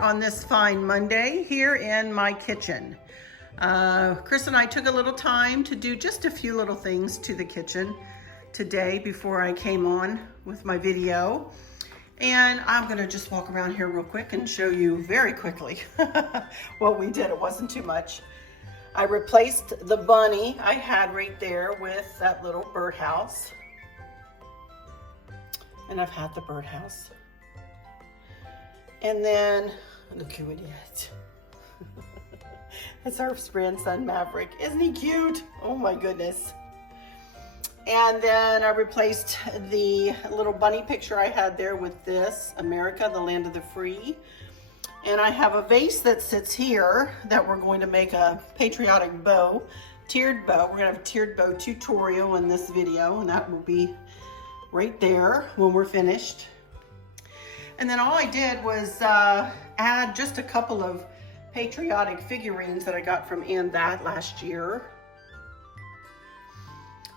On this fine Monday here in my kitchen. Chris and I took a little time to do just a few little things to the kitchen today before I came on with my video. And I'm gonna just walk around here real quick and show you very quickly what we did. It wasn't too much. I replaced the bunny I had right there with that little birdhouse. And I've had the birdhouse. And then, look who it is. It's our grandson Maverick. Isn't he cute? Oh my goodness. And then I replaced the little bunny picture I had there with this, America, the land of the free. And I have a vase that sits here that we're going to make a patriotic bow, tiered bow. We're gonna have a tiered bow tutorial in this video, and that will be right there when we're finished. And then all I did was add just a couple of patriotic figurines that I got from And That last year.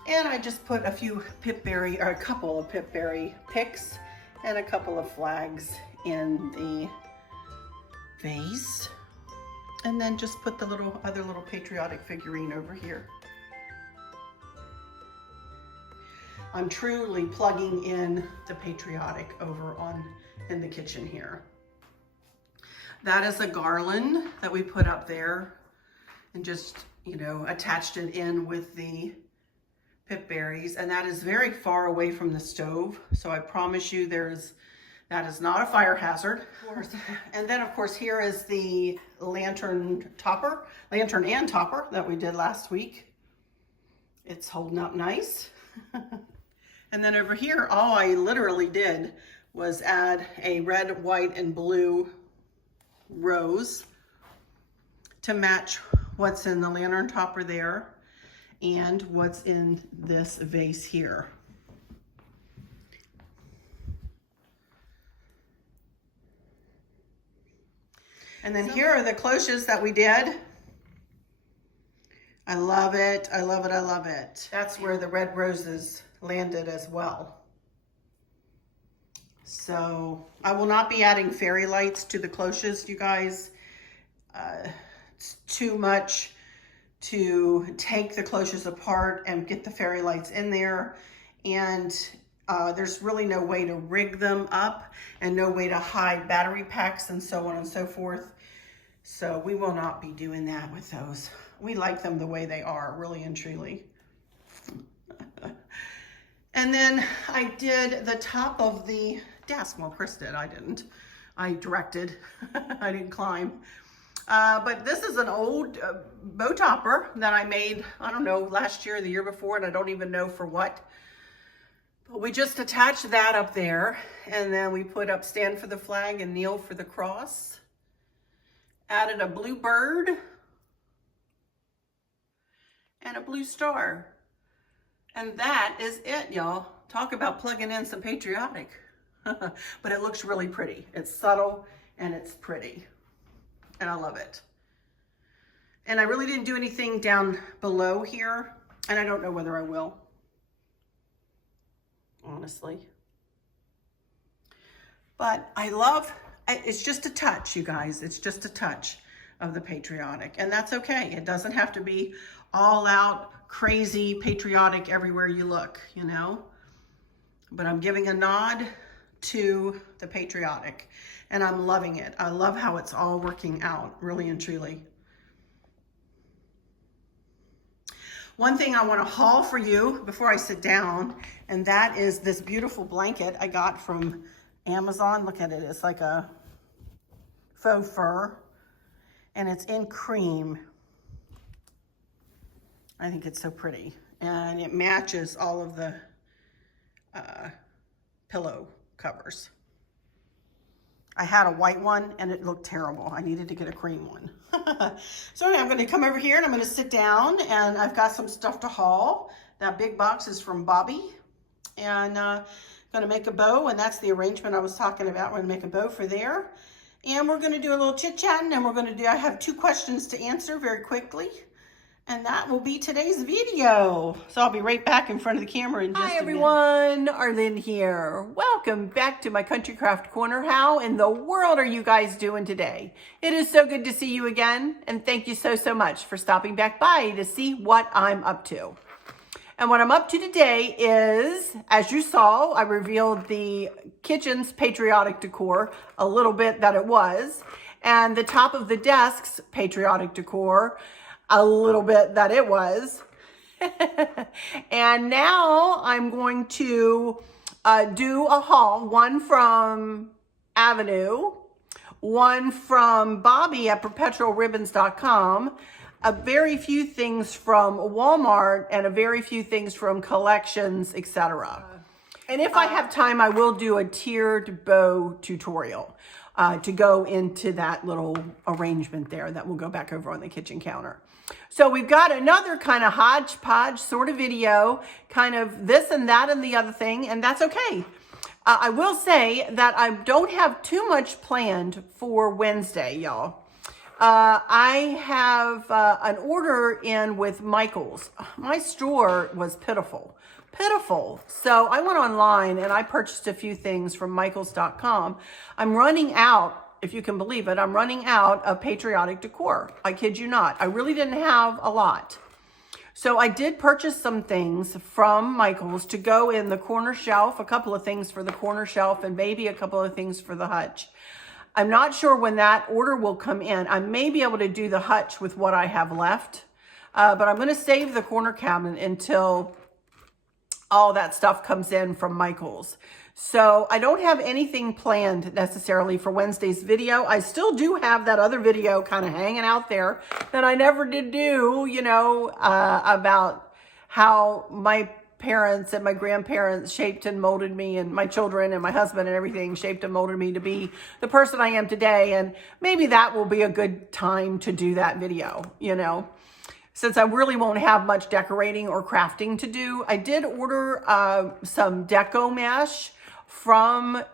And I just put a few Pipberry, or a couple of Pipberry picks and a couple of flags in the vase. And then just put the other little patriotic figurine over here. I'm truly plugging in the patriotic over in the kitchen here. That is a garland that we put up there and just, attached it in with the pipberries. And that is very far away from the stove. So I promise you that is not a fire hazard. And then of course, here is the lantern and topper that we did last week. It's holding up nice. And then over here, all I literally did was add a red, white, and blue rose to match what's in the lantern topper there and what's in this vase here. And then here are the cloches that we did. I love it, I love it, I love it. That's where the red roses landed as well. So I will not be adding fairy lights to the cloches, you guys. It's too much to take the cloches apart and get the fairy lights in there. And there's really no way to rig them up and no way to hide battery packs and so on and so forth. So we will not be doing that with those. We like them the way they are, really and truly. And then I did the top of the desk. Well, Chris did, I didn't. I directed, I didn't climb. But this is an old bow topper that I made, I don't know, last year or the year before, and I don't even know for what. But we just attached that up there, and then we put up stand for the flag and kneel for the cross. Added a blue bird and a blue star. And that is it, y'all. Talk about plugging in some patriotic. But it looks really pretty. It's subtle and it's pretty. And I love it. And I really didn't do anything down below here. And I don't know whether I will. Honestly. But I love, it's just a touch, you guys. It's just a touch of the patriotic. And that's okay. It doesn't have to be all out crazy patriotic everywhere you look, But I'm giving a nod to the patriotic and I'm loving it. I love how it's all working out, really and truly. One thing I want to haul for you before I sit down, and that is this beautiful blanket I got from Amazon. Look at it. It's like a faux fur and it's in cream. I think it's so pretty, and it matches all of the pillow covers. I had a white one and it looked terrible. I needed to get a cream one. So anyway, I'm gonna come over here and I'm gonna sit down, and I've got some stuff to haul. That big box is from Bobby, and Going to make a bow, and that's the arrangement I was talking about. We're going to make a bow for there. And we're going to do a little chit-chatting, and I have 2 questions to answer very quickly. And that will be today's video. So I'll be right back in front of the camera in just a minute. Hi everyone, Arlene here. Welcome back to my Country Craft Corner. How in the world are you guys doing today? It is so good to see you again. And thank you so much for stopping back by to see what I'm up to. And what I'm up to today is, as you saw, I revealed the kitchen's patriotic decor, a little bit that it was, and the top of the desk's patriotic decor, a little bit that it was. And now I'm going to do a haul, one from Avenue, one from Bobby at perpetualribbons.com, a very few things from Walmart, and a very few things from collections, etc. And if I have time, I will do a tiered bow tutorial to go into that little arrangement there that will go back over on the kitchen counter. So we've got another kind of hodgepodge sort of video, kind of this and that and the other thing, and that's okay. I will say that I don't have too much planned for Wednesday, y'all. I have an order in with Michael's. My store was pitiful. So I went online and I purchased a few things from Michaels.com. I'm running out, if you can believe it, I'm running out of patriotic decor. I kid you not. I really didn't have a lot. So I did purchase some things from Michaels to go in the corner shelf, a couple of things for the corner shelf and maybe a couple of things for the hutch. I'm not sure when that order will come in. I may be able to do the hutch with what I have left, but I'm going to save the corner cabinet until all that stuff comes in from Michaels. So I don't have anything planned necessarily for Wednesday's video. I still do have that other video kind of hanging out there that I never did do, you know, about how my parents and my grandparents shaped and molded me, and my children and my husband and everything shaped and molded me to be the person I am today. And maybe that will be a good time to do that video, you know, since I really won't have much decorating or crafting to do. I did order some deco mesh from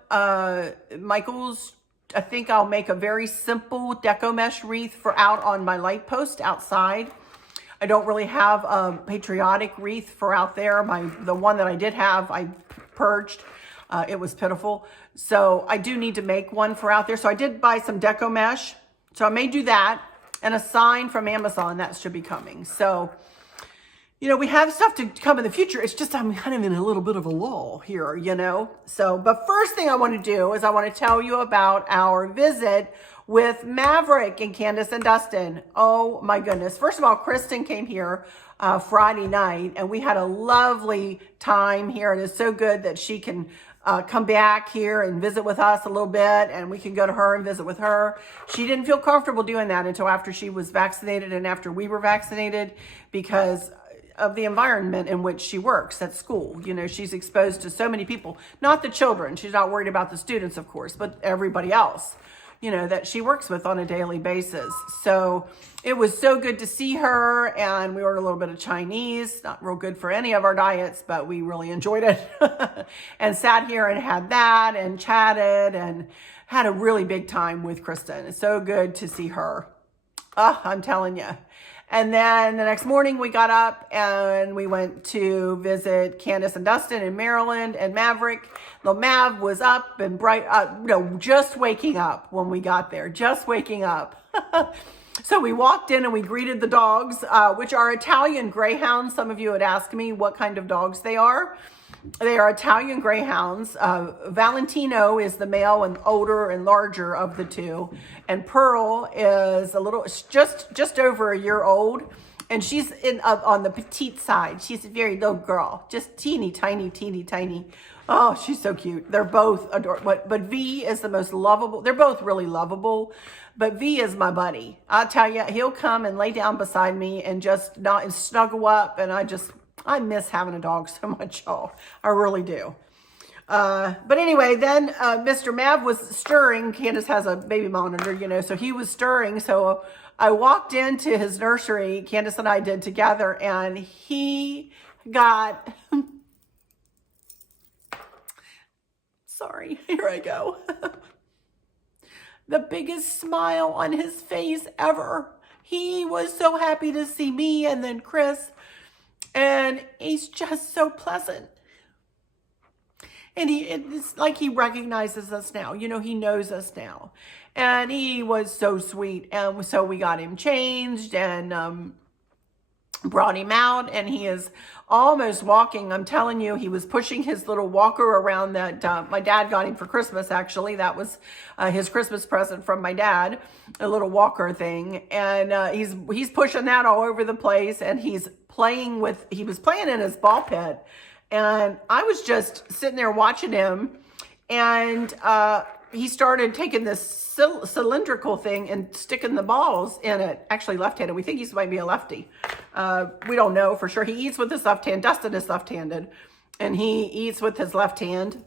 Michael's. I think I'll make a very simple deco mesh wreath for out on my light post outside. I don't really have a patriotic wreath for out there. The one that I did have, I purged. It was pitiful. So I do need to make one for out there. So I did buy some deco mesh. So I may do that, and a sign from Amazon that should be coming. So, you know, we have stuff to come in the future. It's just I'm kind of in a little bit of a lull here, you know. So, but first thing I want to do is I want to tell you about our visit with Maverick and Candace and Dustin. Oh my goodness. First of all, Kristen came here Friday night, and we had a lovely time here. And it's so good that she can come back here and visit with us a little bit, and we can go to her and visit with her. She didn't feel comfortable doing that until after she was vaccinated and after we were vaccinated, because of the environment in which she works at school. You know, she's exposed to so many people, not the children. She's not worried about the students, of course, but everybody else, you know, that she works with on a daily basis. So it was so good to see her, and we ordered a little bit of Chinese, not real good for any of our diets, but we really enjoyed it and sat here and had that and chatted and had a really big time with Kristen. It's so good to see her. I'm telling you. And then the next morning we got up and we went to visit Candace and Dustin in Maryland, and Maverick. The Mav was up and bright, just waking up when we got there, just waking up. So we walked in and we greeted the dogs, which are Italian Greyhounds. Some of you had asked me what kind of dogs they are. They are Italian Greyhounds. Valentino is the male and older and larger of the two. And Pearl is a little, just over a year old. And she's on the petite side. She's a very little girl, just teeny, tiny. Oh, she's so cute. They're both adorable. But V is the most lovable. They're both really lovable. But V is my buddy. I'll tell you, he'll come and lay down beside me and just not snuggle up. And I miss having a dog so much, y'all. I really do. But anyway, then Mr. Mav was stirring. Candace has a baby monitor, you know, so he was stirring. So I walked into his nursery, Candace and I did together, and he got Sorry, here I go. The biggest smile on his face ever. He was so happy to see me and then Chris, and he's just so pleasant. And it's like he recognizes us now. You know, he knows us now. And he was so sweet. And so we got him changed and brought him out. And he is almost walking. I'm telling you, he was pushing his little walker around that my dad got him for Christmas, actually. That was his Christmas present from my dad, a little walker thing. And he's pushing that all over the place. And he was playing in his ball pit. And I was just sitting there watching him, and he started taking this cylindrical thing and sticking the balls in it. Actually left-handed. We think he might be a lefty. We don't know for sure. He eats with his left hand. Dustin is left-handed, and he eats with his left hand.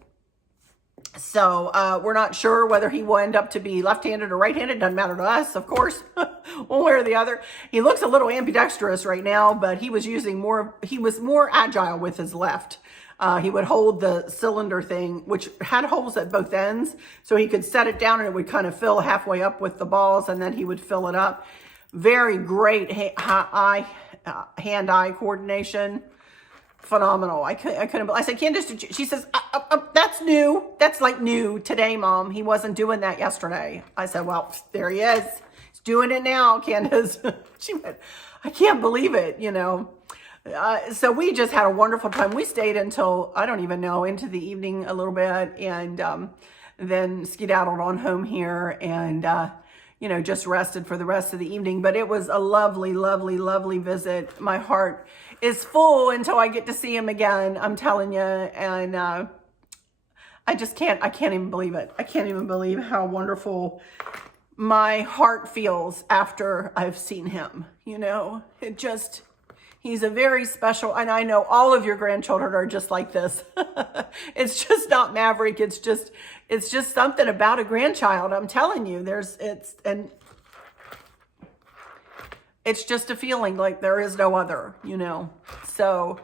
So we're not sure whether he will end up to be left-handed or right-handed. Doesn't matter to us, of course, one way or the other. He looks a little ambidextrous right now, but he was more agile with his left. He would hold the cylinder thing, which had holes at both ends, so he could set it down and it would kind of fill halfway up with the balls, and then he would fill it up. Very great hand-eye coordination. Phenomenal. I couldn't. I said, Candace, she says, that's new. That's like new today, Mom. He wasn't doing that yesterday. I said, well, there he is. He's doing it now, Candace. She went, I can't believe it, you know. So we just had a wonderful time. We stayed until, I don't even know, into the evening a little bit, and then skedaddled on home here and, you know, just rested for the rest of the evening. But it was a lovely, lovely, lovely visit. My heart is full until I get to see him again, I'm telling you. And I can't even believe it. I can't even believe how wonderful my heart feels after I've seen him. You know, he's a very special, and I know all of your grandchildren are just like this. It's just not Maverick. It's just something about a grandchild. I'm telling you, it's just a feeling like there is no other, you know. So,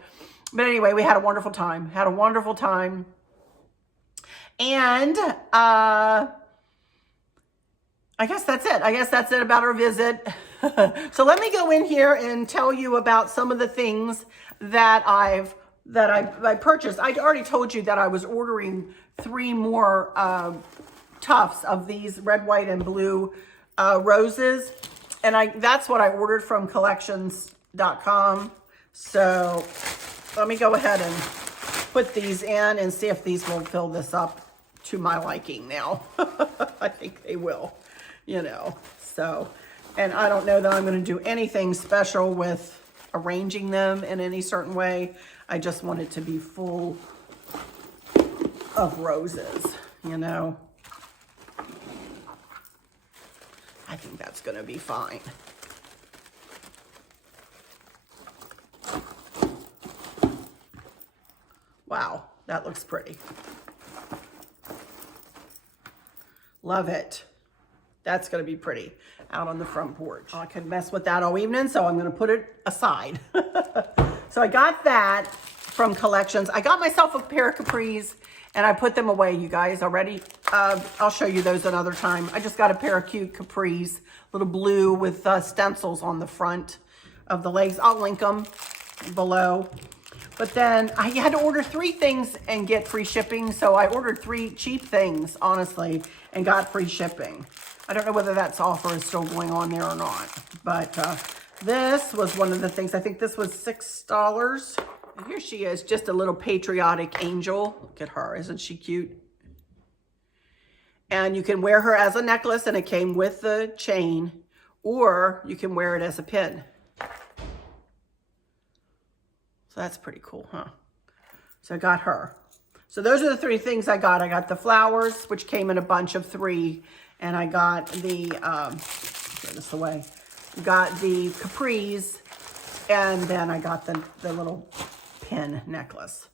but anyway, we had a wonderful time. And I guess that's it. About our visit. So let me go in here and tell you about some of the things that I purchased. I already told you that I was ordering 3 more tufts of these red, white, and blue roses. And that's what I ordered from collections.com. So let me go ahead and put these in and see if these will fill this up to my liking now. I think they will, you know. So, and I don't know that I'm going to do anything special with arranging them in any certain way. I just want it to be full of roses, you know. I think that's going to be fine. Wow, that looks pretty. Love it. That's going to be pretty out on the front porch. I could mess with that all evening, so I'm going to put it aside. So I got that from Collections. I got myself a pair of capris, and I put them away, you guys, already. I'll show you those another time. I just got a pair of cute capris, little blue with stencils on the front of the legs. I'll link them below. But then I had to order 3 things and get free shipping. So I ordered 3 cheap things, honestly, and got free shipping. I don't know whether that offer is still going on there or not. But this was one of the things. I think this was $6. And here she is, just a little patriotic angel. Look at her, isn't she cute? And you can wear her as a necklace, and it came with the chain, or you can wear it as a pin. So that's pretty cool, huh? So I got her. So those are the 3 things I got. I got the flowers, which came in a bunch of 3, and I got the, get this away. Got the capris, and then I got the little pin necklace.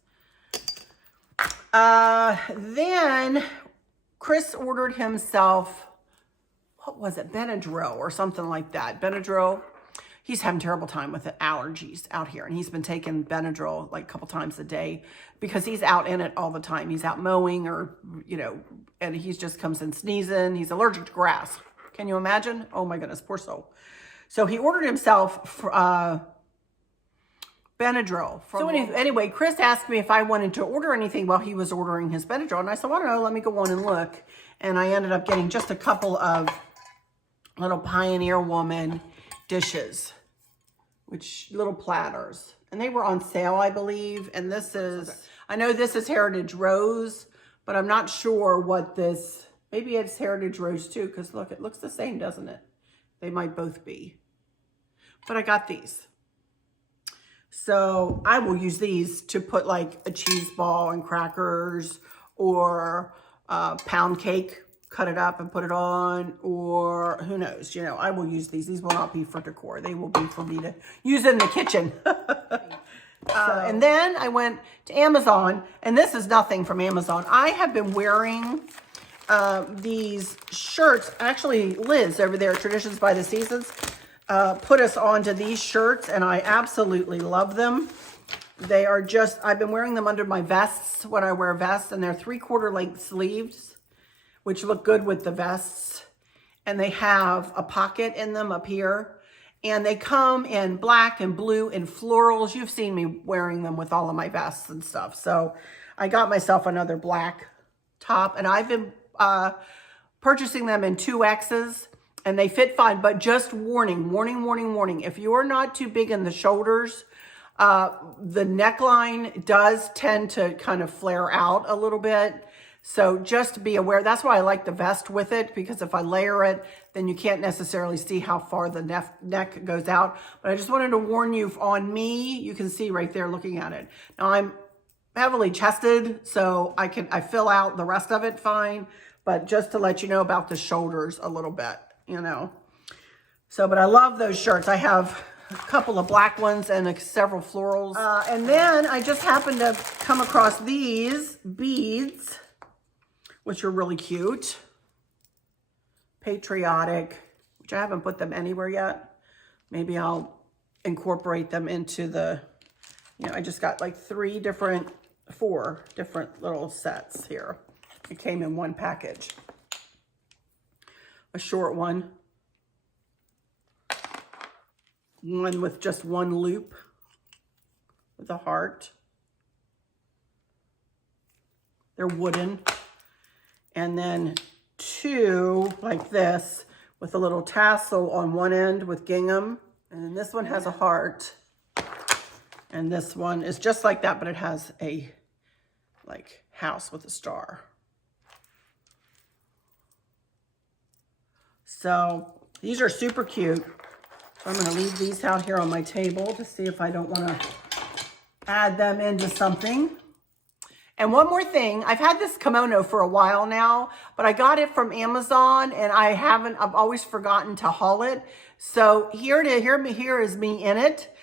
Then Chris ordered himself, what was it, Benadryl or something like that. Benadryl. he's having terrible time with the allergies out here. And he's been taking Benadryl like a couple times a day because he's out in it all the time. He's out mowing or, you know, and he just comes in sneezing. He's allergic to grass. Can you imagine? Oh my goodness, poor soul. So he ordered himself Benadryl. So anyway, Chris asked me if I wanted to order anything while he was ordering his Benadryl. And I said, well, I don't know, let me go on and look. And I ended up getting just a couple of little Pioneer Woman dishes, which little platters. And they were on sale, I believe. And this is, I know this is Heritage Rose, but I'm not sure what this, maybe it's Heritage Rose too, because look, it looks the same, doesn't it? They might both be. But I got these. So I will use these to put like a cheese ball and crackers or pound cake, cut it up and put it on, or who knows, you know, I will use these. These will not be for decor. They will be for me to use in the kitchen. And then I went to Amazon, and this is nothing from Amazon. I have been wearing these shirts. Actually, Liz over there at Traditions by the Seasons put us onto these shirts, and I absolutely love them. They are just, I've been wearing them under my vests when I wear vests, and they're 3/4 length sleeves, which look good with the vests. And they have a pocket in them up here. And they come in black and blue and florals. You've seen me wearing them with all of my vests and stuff. So I got myself another black top, and I've been purchasing them in 2Xs. And they fit fine, but just warning, warning, warning, warning. If you are not too big in the shoulders, the neckline does tend to kind of flare out a little bit. So just be aware. That's why I like the vest with it, because if I layer it, then you can't necessarily see how far the neck goes out. But I just wanted to warn you, on me, you can see right there looking at it. Now I'm heavily chested, so I fill out the rest of it fine. But just to let you know about the shoulders a little bit, you know. So, but I love those shirts. I have a couple of black ones and several florals. And then I just happened to come across these beads, which are really cute. Patriotic, which I haven't put them anywhere yet. Maybe I'll incorporate them into the, you know, I just got like 4 different little sets here. It came in one package. A short one with just one loop with a heart. They're wooden. And then 2 like this with a little tassel on one end with gingham. And then this one has a heart. And this one is just like that, but it has a like house with a star. So these are super cute. So I'm going to leave these out here on my table to see if I don't want to add them into something. And one more thing, I've had this kimono for a while now, but I got it from Amazon and I've always forgotten to haul it. So here is me in it.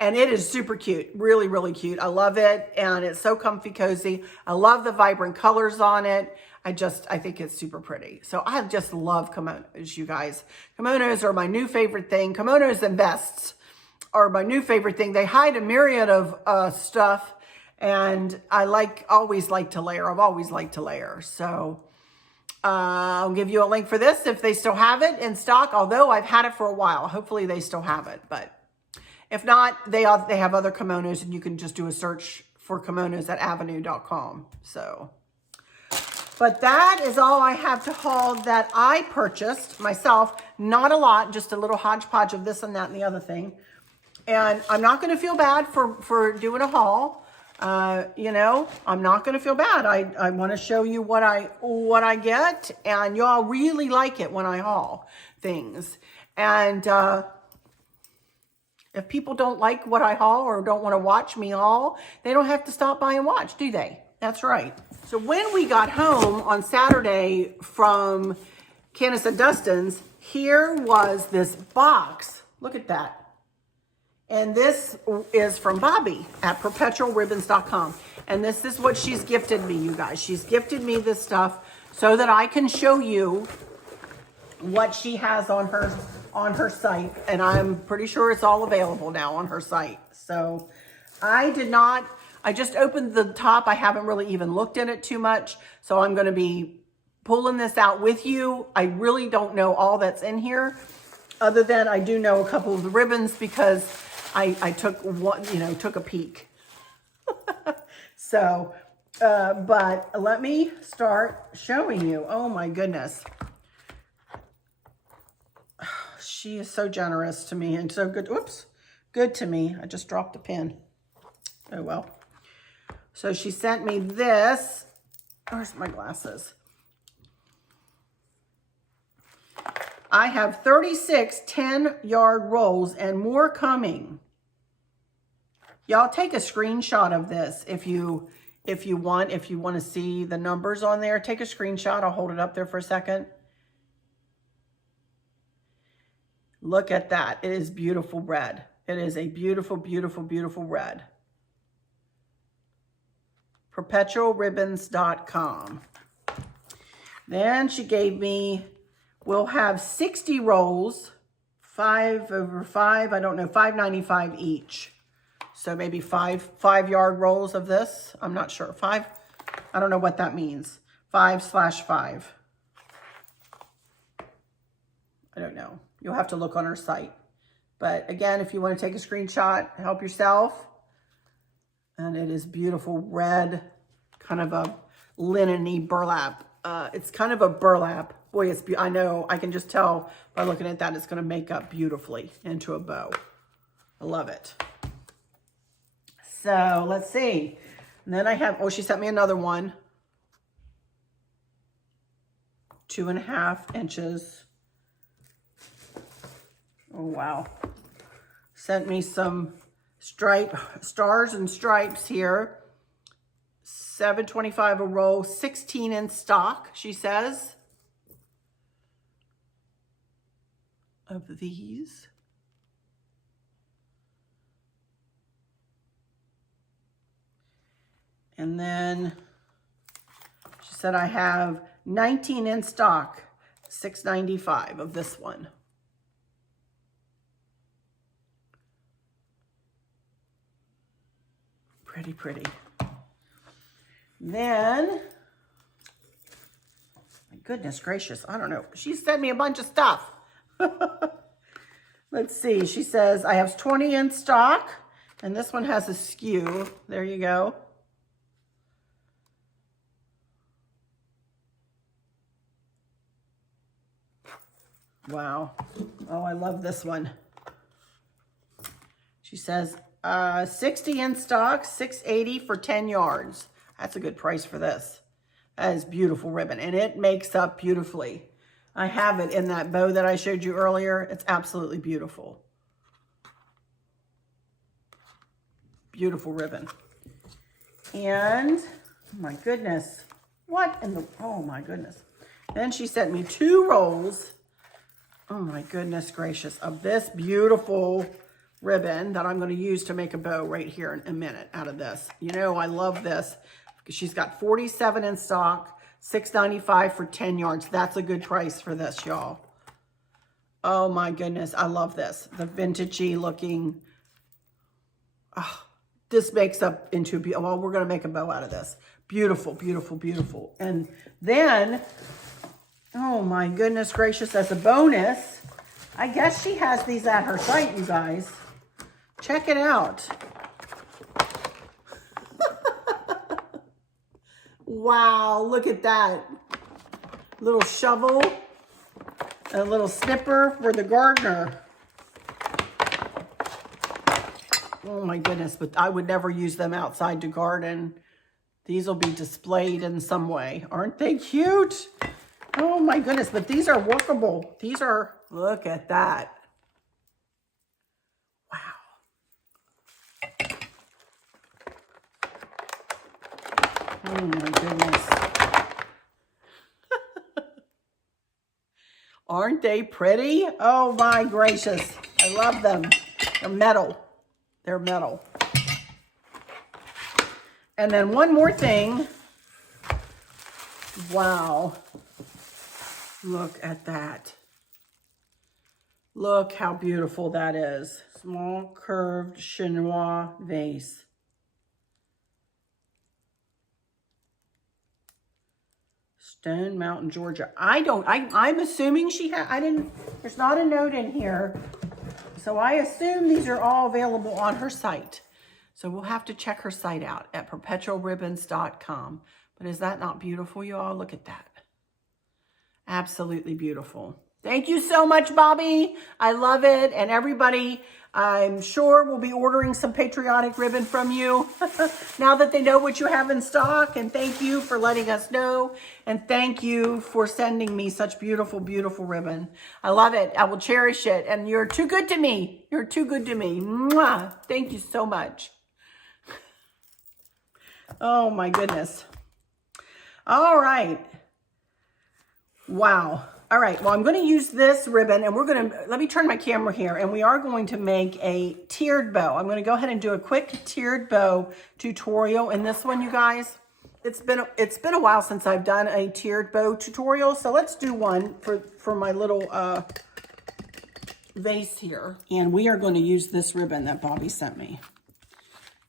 And it is super cute, really, really cute. I love it. And it's so comfy, cozy. I love the vibrant colors on it. I think it's super pretty. So I just love kimonos, you guys. Kimonos are my new favorite thing. Kimonos and vests are my new favorite thing. They hide a myriad of stuff. And I always like to layer. I've always liked to layer. So I'll give you a link for this if they still have it in stock, although I've had it for a while. Hopefully they still have it. But if not, they have other kimonos, and you can just do a search for kimonos at avenue.com. So, but that is all I have to haul that I purchased myself. Not a lot, just a little hodgepodge of this and that and the other thing. And I'm not going to feel bad for doing a haul. You know, I'm not going to feel bad. I want to show you what I get, and y'all really like it when I haul things. And, if people don't like what I haul or don't want to watch me haul, they don't have to stop by and watch, do they? That's right. So when we got home on Saturday from Candace and Dustin's, here was this box. Look at that. And this is from Bobby at perpetualribbons.com. And this is what she's gifted me, you guys. She's gifted me this stuff so that I can show you what she has on her on her site, and I'm pretty sure it's all available now on her site. So I just opened the top. I haven't really even looked in it too much. So I'm going to be pulling this out with you. I really don't know all that's in here, other than I do know a couple of the ribbons because I took one, took a peek. So, but let me start showing you. Oh my goodness. She is so generous to me and so good. Whoops, good to me. I just dropped a pin. Oh well. So she sent me this. Where's my glasses? I have 36 10-yard rolls and more coming. Y'all take a screenshot of this if you want to see the numbers on there. Take a screenshot. I'll hold it up there for a second. Look at that. It is beautiful red. It is a beautiful, beautiful, beautiful red. PerpetualRibbons.com. Then she gave me, we'll have 60 rolls, 5 over 5, I don't know, $5.95 each. So maybe 5-yard rolls of this. I'm not sure. 5, I don't know what that means. 5/5. I don't know. You'll have to look on her site. But again, if you want to take a screenshot, help yourself. And it is beautiful red, kind of a linen-y burlap. It's kind of a burlap. Boy, I know, I can just tell by looking at that, it's going to make up beautifully into a bow. I love it. So let's see. And then I have, oh, she sent me another one. 2.5 inches. Oh, wow. Sent me some stars and stripes here. $7.25 a roll, 16 in stock, she says. Of these. And then she said I have 19 in stock, $6.95 of this one. Pretty, pretty. Then, my goodness gracious, I don't know. She sent me a bunch of stuff. Let's see. She says I have 20 in stock, and this one has a skew. There you go. Wow. Oh, I love this one. She says 60 in stock, $6.80 for 10 yards. That's a good price for this. That is beautiful ribbon, and it makes up beautifully. I have it in that bow that I showed you earlier. It's absolutely beautiful. Beautiful ribbon. And, oh my goodness. What in the, oh my goodness. Then she sent me 2 rolls. Oh my goodness gracious, of this beautiful ribbon that I'm going to use to make a bow right here in a minute out of this. You know, I love this. She's got 47 in stock, $6.95 for 10 yards. That's a good price for this, y'all. Oh my goodness, I love this. The vintagey looking. Oh, this makes up into, well, we're going to make a bow out of this. Beautiful, beautiful, beautiful. And then, oh my goodness gracious, as a bonus, I guess she has these at her site, you guys. Check it out. Wow, look at that. Little shovel, a little snipper for the gardener. Oh my goodness, but I would never use them outside to garden. These will be displayed in some way. Aren't they cute? Oh my goodness, but these are workable. These are, look at that. Wow. Oh my goodness. Aren't they pretty? Oh my gracious. I love them. They're metal. They're metal. And then one more thing. Wow. Look at that. Look how beautiful that is. Small curved chinois vase. Stone Mountain, Georgia. I'm assuming there's not a note in here. So I assume these are all available on her site. So we'll have to check her site out at perpetualribbons.com. But is that not beautiful, you all? Look at that. Absolutely beautiful. Thank you so much, Bobby. I love it. And everybody, I'm sure, will be ordering some Patriotic ribbon from you now that they know what you have in stock. And thank you for letting us know. And thank you for sending me such beautiful, beautiful ribbon. I love it. I will cherish it. And you're too good to me. You're too good to me. Mwah. Thank you so much. Oh, my goodness. All right. Wow. All right, well, I'm going to use this ribbon, and let me turn my camera here, and we are going to make a tiered bow. I'm going to go ahead and do a quick tiered bow tutorial in this one, you guys. It's been a while since I've done a tiered bow tutorial, so let's do one for my little vase here. And we are going to use this ribbon that Bobby sent me,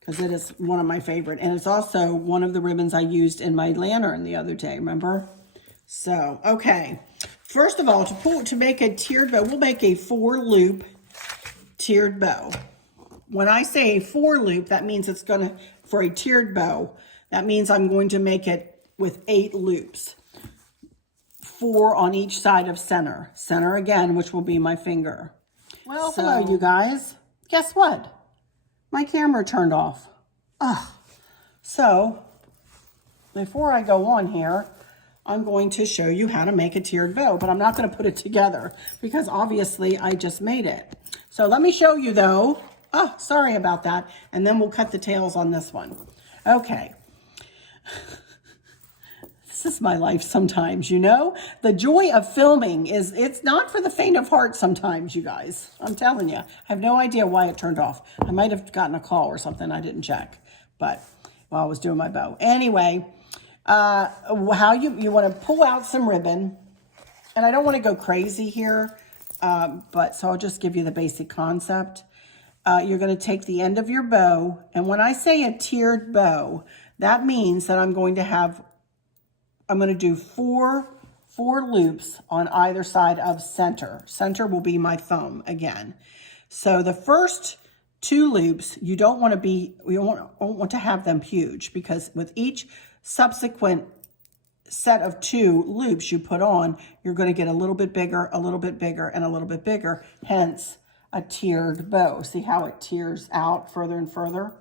because it is one of my favorite, and it's also one of the ribbons I used in my lantern the other day, remember? So, okay. First of all, to make a tiered bow, we'll make a 4-loop tiered bow. When I say a 4-loop, that means it's going to, for a tiered bow, that means I'm going to make it with 8 loops. 4 on each side of center. Center again, which will be my finger. Well, hello, you guys. Guess what? My camera turned off. So, before I go on here, I'm going to show you how to make a tiered bow, but I'm not going to put it together because obviously I just made it. So let me show you though. Oh, sorry about that. And then we'll cut the tails on this one. Okay. This is my life sometimes, you know. The joy of filming it's not for the faint of heart sometimes, you guys. I'm telling you. I have no idea why it turned off. I might have gotten a call or something. I didn't check, but while I was doing my bow. Anyway, how you want to pull out some ribbon, and I don't want to go crazy here, but so I'll just give you the basic concept. You're going to take the end of your bow, and when I say a tiered bow, that means that I'm going to do four loops on either side of center. Center will be my thumb again. So the first 2 loops, you don't want to have them huge, because with each subsequent set of 2 loops you put on, you're going to get a little bit bigger, and a little bit bigger, hence a tiered bow. See how it tiers out further and further?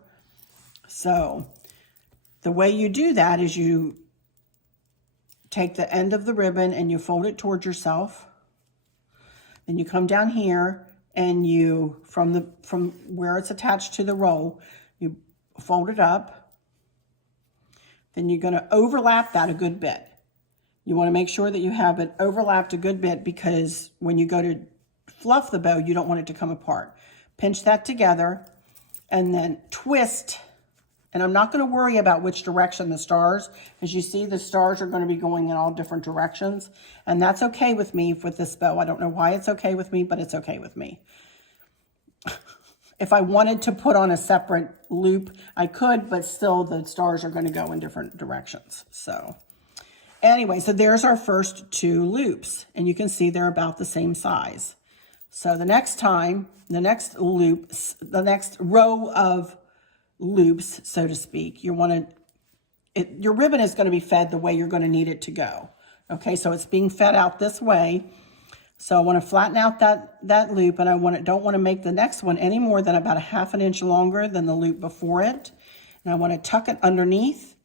So the way you do that is you take the end of the ribbon and you fold it towards yourself. Then you come down here and you, from where it's attached to the roll, you fold it up. Then you're going to overlap that a good bit. You want to make sure that you have it overlapped a good bit, because when you go to fluff the bow, you don't want it to come apart. Pinch that together and then twist. And I'm not going to worry about which direction the stars, as you see, the stars are going to be going in all different directions. And that's okay with me with this bow. I don't know why it's okay with me, but it's okay with me. If I wanted to put on a separate loop, I could, but still the stars are going to go in different directions. So anyway, so there's our first 2 loops, and you can see they're about the same size. So the next time, the next row of loops, so to speak, your ribbon is going to be fed the way you're going to need it to go. Okay, so it's being fed out this way. So I want to flatten out that loop, and I don't want to make the next one any more than about a 1/2 inch longer than the loop before it. And I want to tuck it underneath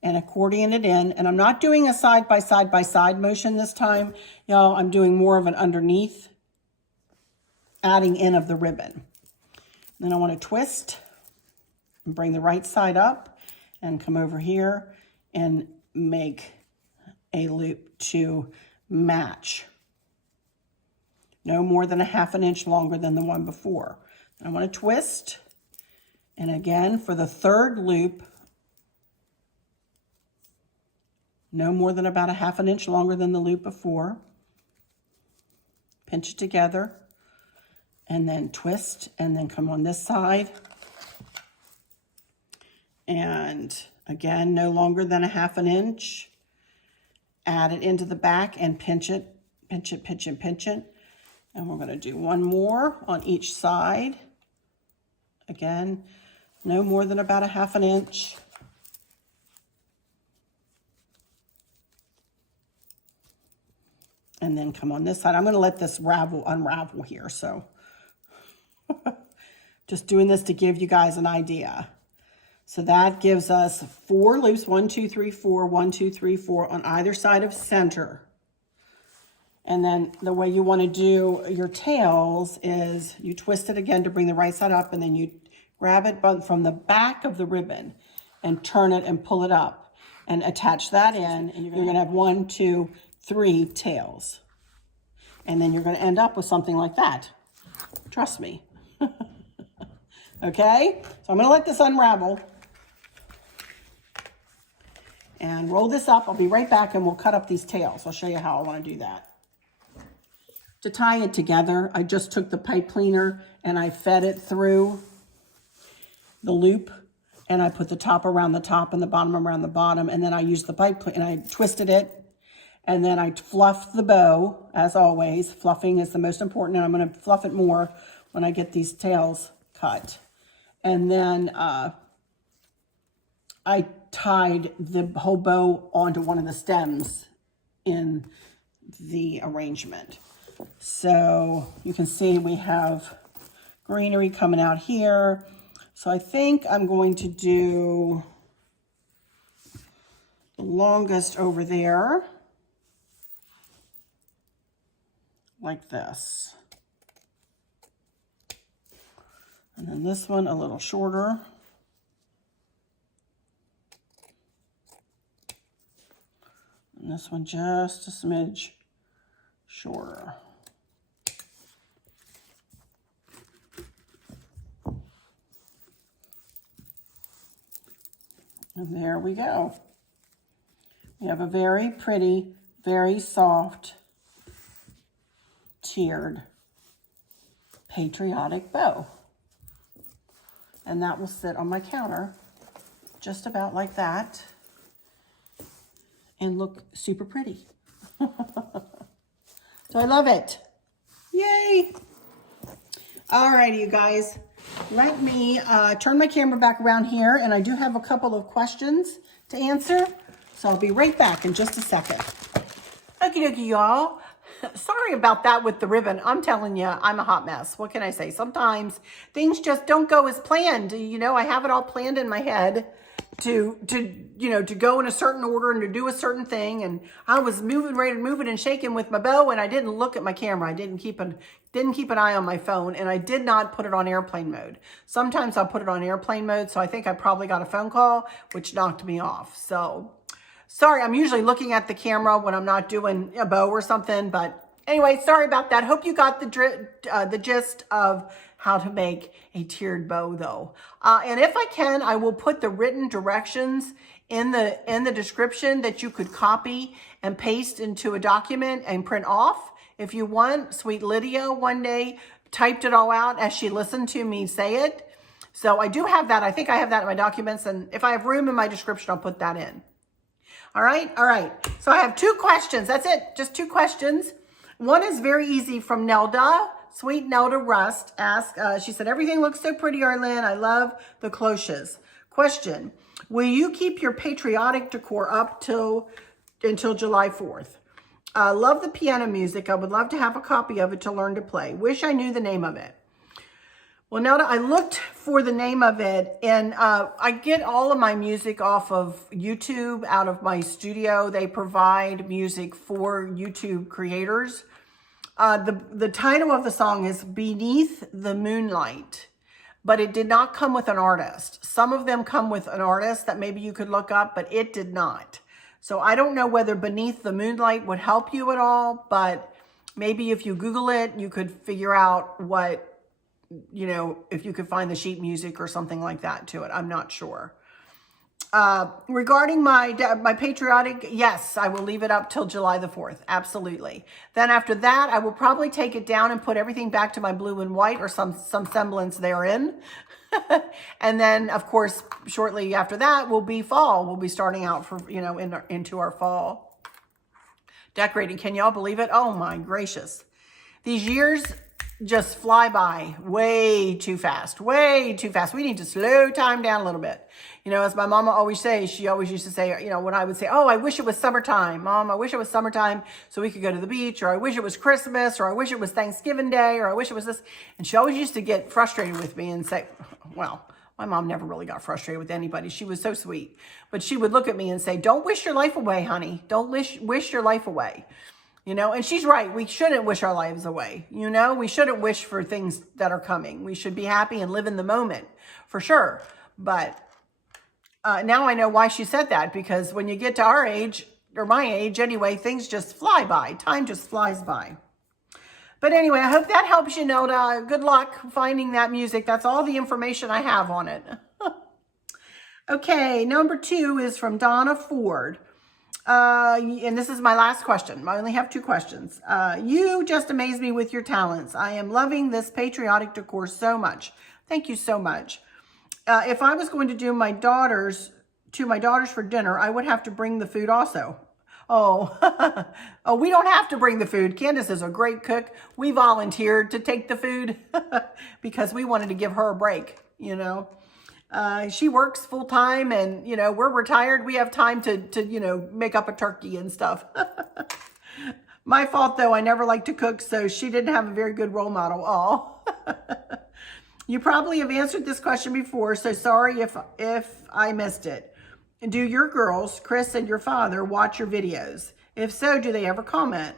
and accordion it in. And I'm not doing a side by side motion this time. Y'all, I'm doing more of an underneath adding in of the ribbon. Then I want to twist and bring the right side up and come over here and make a loop to match. No more than a 1/2 inch longer than the one before. And I want to twist. And again, for the 3rd loop, no more than about a 1/2 inch longer than the loop before. Pinch it together. and then twist, and then come on this side. And again, no longer than 1/2 inch. Add it into the back and pinch it, pinch it, pinch it, pinch it. And we're gonna do one more on each side. Again, no more than about 1/2 inch. And then come on this side. I'm gonna let this unravel here, so. Just doing this to give you guys an idea. So that gives us 4 loops, 1, 2, 3, 4, 1, 2, 3, 4 on either side of center. And then the way you want to do your tails is you twist it again to bring the right side up, and then you grab it from the back of the ribbon and turn it and pull it up and attach that in, and you're going to have 1, 2, 3 tails. And then you're going to end up with something like that. Trust me. Okay, so I'm going to let this unravel and roll this up. I'll be right back and we'll cut up these tails. I'll show you how I want to do that. To tie it together, I just took the pipe cleaner and I fed it through the loop, and I put the top around the top and the bottom around the bottom, and then I used the pipe cleaner and I twisted it, and then I fluffed the bow. As always, fluffing is the most important, and I'm going to fluff it more when I get these tails cut. And then I tied the whole bow onto one of the stems in the arrangement. So you can see we have greenery coming out here. So I think I'm going to do the longest over there, like this. And then this one a little shorter. And this one just a smidge shorter. And there we go. We have a very pretty, very soft, tiered, patriotic bow. And that will sit on my counter just about like that and look super pretty. So I love it. Yay. All righty, you guys. Let me turn my camera back around here, and I do have a couple of questions to answer. So I'll be right back in just a second. Okie dokie, y'all. Sorry about that with the ribbon. I'm telling you, I'm a hot mess. What can I say? Sometimes things just don't go as planned. You know, I have it all planned in my head to go in a certain order and to do a certain thing. And I was moving and shaking with my bow, and I didn't look at my camera. I didn't keep an eye on my phone, and I did not put it on airplane mode. Sometimes I'll put it on airplane mode, so I think I probably got a phone call, which knocked me off. So sorry, I'm usually looking at the camera when I'm not doing a bow or something, but anyway, sorry about that. Hope you got the gist of how to make a tiered bow though. And if I can, I will put the written directions in the description that you could copy and paste into a document and print off if you want. Sweet Lydia one day typed it all out as she listened to me say it. So I do have that. I think I have that in my documents, and if I have room in my description, I'll put that in. All right. So I have 2 questions. That's it. Just 2 questions. One is very easy from Nelda. Sweet Nelda Rust asked, she said, everything looks so pretty, Arlene. I love the cloches. Question, will you keep your patriotic decor up until July 4th? Love the piano music. I would love to have a copy of it to learn to play. Wish I knew the name of it. Well, Nelda, I looked for the name of it, and I get all of my music off of YouTube, out of my studio. They provide music for YouTube creators. The title of the song is Beneath the Moonlight, but it did not come with an artist. Some of them come with an artist that maybe you could look up, but it did not. So I don't know whether Beneath the Moonlight would help you at all, but maybe if you Google it, you could figure out what, if you could find the sheet music or something like that to it. I'm not sure. Regarding my Patriotic, yes, I will leave it up till July the 4th. Absolutely. Then after that, I will probably take it down and put everything back to my blue and white or some semblance therein. And then, of course, shortly after that will be fall. We'll be starting out for, you know, into our fall decorating. Can y'all believe it? Oh my gracious. These years just fly by way too fast, way too fast. We need to slow time down a little bit. You know, as my mama always says, she always used to say, you know, when I would say, oh, I wish it was summertime. Mom, I wish it was summertime so we could go to the beach, or I wish it was Christmas, or I wish it was Thanksgiving Day, or I wish it was this. And she always used to get frustrated with me and say, well, my mom never really got frustrated with anybody. She was so sweet. But she would look at me and say, don't wish your life away, honey. Don't wish your life away. You know, and she's right. We shouldn't wish our lives away. You know, we shouldn't wish for things that are coming. We should be happy and live in the moment for sure. But now I know why she said that, because when you get to our age, or my age anyway, things just fly by. Time just flies by. But anyway, I hope that helps you, Noda. Good luck finding that music. That's all the information I have on it. Okay, number 2 is from Donna Ford. And this is my last question. I only have 2 questions. You just amaze me with your talents. I am loving this patriotic decor so much. Thank you so much. If I was going to do my daughters for dinner, I would have to bring the food also. Oh, oh, we don't have to bring the food. Candace is a great cook. We volunteered to take the food because we wanted to give her a break, you know. She works full time, and, you know, we're retired. We have time to, you know, make up a turkey and stuff. My fault, though. I never liked to cook, so she didn't have a very good role model. Oh, you probably have answered this question before, so sorry if I missed it. Do your girls, Chris and your father, watch your videos? If so, do they ever comment?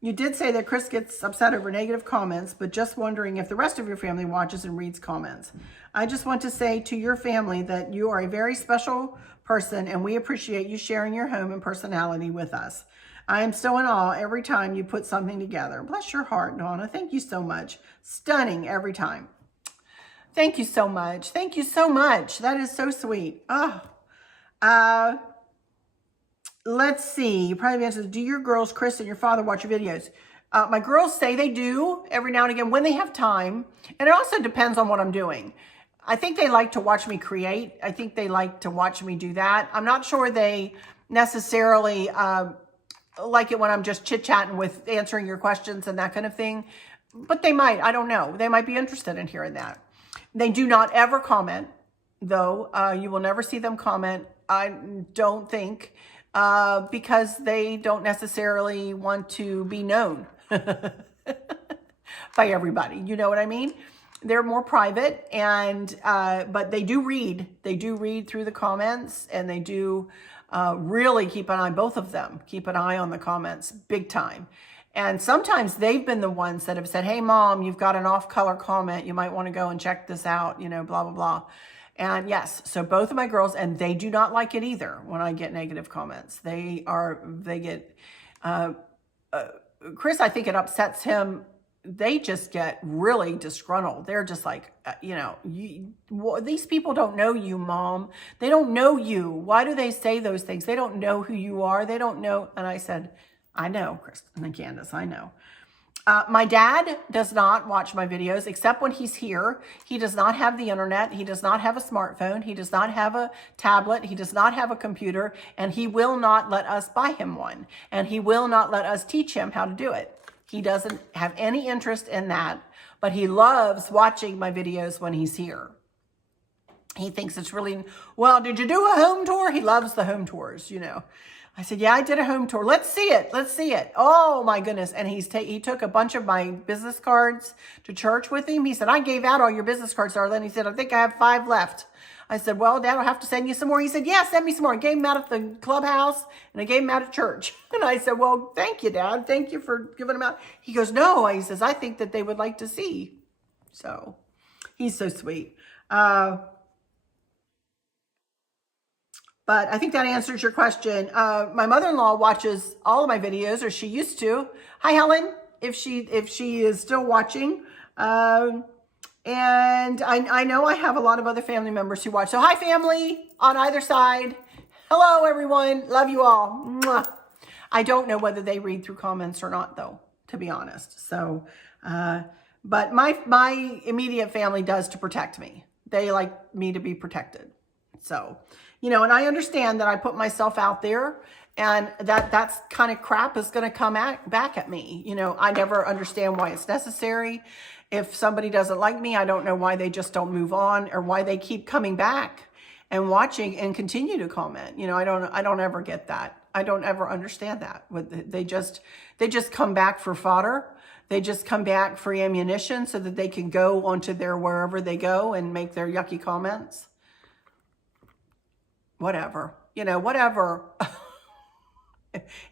You did say that Chris gets upset over negative comments, but just wondering if the rest of your family watches and reads comments. I just want to say to your family that you are a very special person, and we appreciate you sharing your home and personality with us. I am so in awe every time you put something together. Bless your heart, Donna. Thank you so much. Stunning every time. Thank you so much. Thank you so much. That is so sweet. Oh. Let's see. You probably answered, do your girls, Chris and your father, watch your videos? My girls say they do every now and again when they have time. And it also depends on what I'm doing. I think they like to watch me create. I think they like to watch me do that. I'm not sure they necessarily like it when I'm just chit-chatting with answering your questions and that kind of thing. But they might. I don't know. They might be interested in hearing that. They do not ever comment, though. You will never see them comment, I don't think, because they don't necessarily want to be known by everybody. You know what I mean? They're more private, and but they do read. They do read through the comments, and they do really keep an eye, both of them, keep an eye on the comments big time. And sometimes they've been the ones that have said, hey, Mom, you've got an off-color comment. You might want to go and check this out, you know, blah, blah, blah. And yes, so both of my girls, and they do not like it either when I get negative comments. They get, Chris, I think it upsets him. They just get really disgruntled. They're just like, you know, these people don't know you, Mom. They don't know you. Why do they say those things? They don't know who you are. They don't know. And I said, I know, Chris and Candace, I know. My dad does not watch my videos except when he's here. He does not have the internet. He does not have a smartphone. He does not have a tablet. He does not have a computer, and he will not let us buy him one. And he will not let us teach him how to do it. He doesn't have any interest in that, but he loves watching my videos when he's here. He thinks it's really, well, did you do a home tour? He loves the home tours, you know. I said, yeah, I did a home tour. Let's see it. Let's see it. Oh, my goodness. And he took a bunch of my business cards to church with him. He said, I gave out all your business cards, Darlene. He said, I think I have 5 left. I said, well, Dad, I'll have to send you some more. He said, yeah, send me some more. I gave them out at the clubhouse, and I gave them out at church. And I said, well, thank you, Dad. Thank you for giving them out. He goes, no. He says, I think that they would like to see. So he's so sweet. But I think that answers your question. My mother-in-law watches all of my videos, or she used to. Hi, Helen, if she is still watching. And I know I have a lot of other family members who watch. So hi, family. on either side. Hello, everyone. Love you all. Mwah. I don't know whether they read through comments or not, though, to be honest. So, but my immediate family does to protect me. They like me to be protected. So, you know, and I understand that I put myself out there and that's kind of crap is going to come back at me. You know, I never understand why it's necessary. If somebody doesn't like me, I don't know why they just don't move on or why they keep coming back and watching and continue to comment. You know, I don't ever get that. I don't ever understand that. They just come back for fodder. They just come back for ammunition so that they can go onto their wherever they go and make their yucky comments. Whatever, you know, whatever.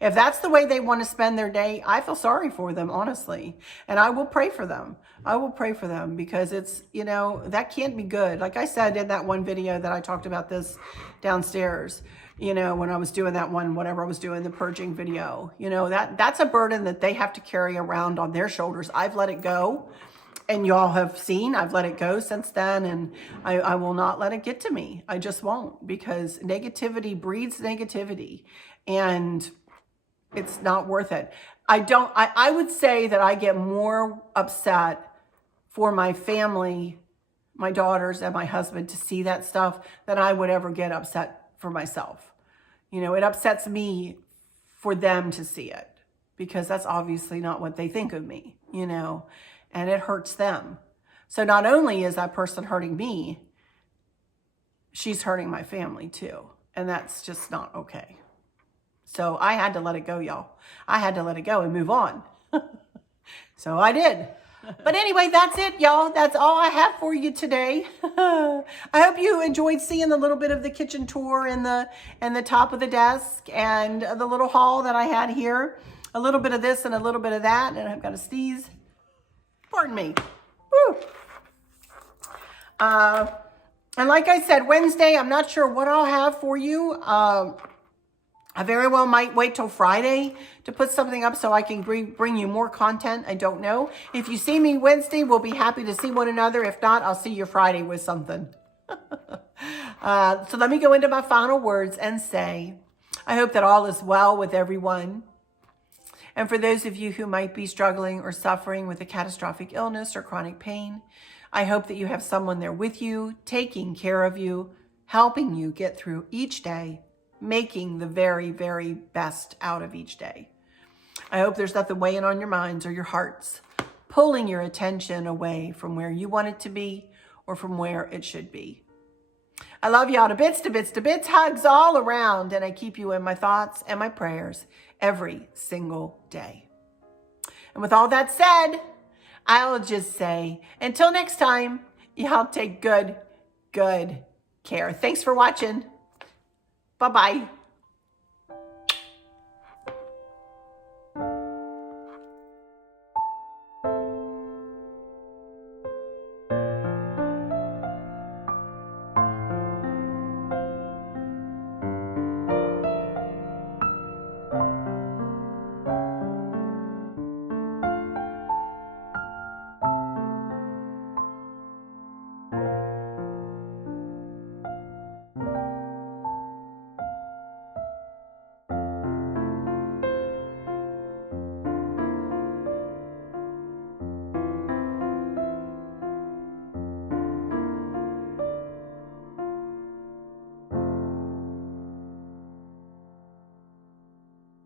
If that's the way they want to spend their day, I feel sorry for them, honestly. And I will pray for them. I will pray for them because it's, you know, that can't be good. Like I said in that one video that I talked about this downstairs, you know, when I was doing that one, whatever I was doing, the purging video, you know, that's a burden that they have to carry around on their shoulders. I've let it go. And y'all have seen, I've let it go since then, and I will not let it get to me. I just won't, because negativity breeds negativity, and it's not worth it. I would say that I get more upset for my family, my daughters and my husband to see that stuff than I would ever get upset for myself. You know, it upsets me for them to see it, because that's obviously not what they think of me, you know. And it hurts them. So not only is that person hurting me, she's hurting my family too. And that's just not okay. So I had to let it go, y'all. I had to let it go and move on. So I did. But anyway, that's it, y'all. That's all I have for you today. I hope you enjoyed seeing a little bit of the kitchen tour and the top of the desk and the little haul that I had here. A little bit of this and a little bit of that. And I've got to sneeze. Pardon me. Woo. And like I said, Wednesday, I'm not sure what I'll have for you. I very well might wait till Friday to put something up so I can bring you more content. I don't know. If you see me Wednesday, we'll be happy to see one another. If not, I'll see you Friday with something. So let me go into my final words and say, I hope that all is well with everyone. And for those of you who might be struggling or suffering with a catastrophic illness or chronic pain, I hope that you have someone there with you, taking care of you, helping you get through each day, making the very, very best out of each day. I hope there's nothing weighing on your minds or your hearts, pulling your attention away from where you want it to be or from where it should be. I love y'all to bits, to bits, to bits, hugs all around, and I keep you in my thoughts and my prayers every single day. And with all that said, I'll just say, until next time, y'all take good care. Thanks for watching. Bye-bye.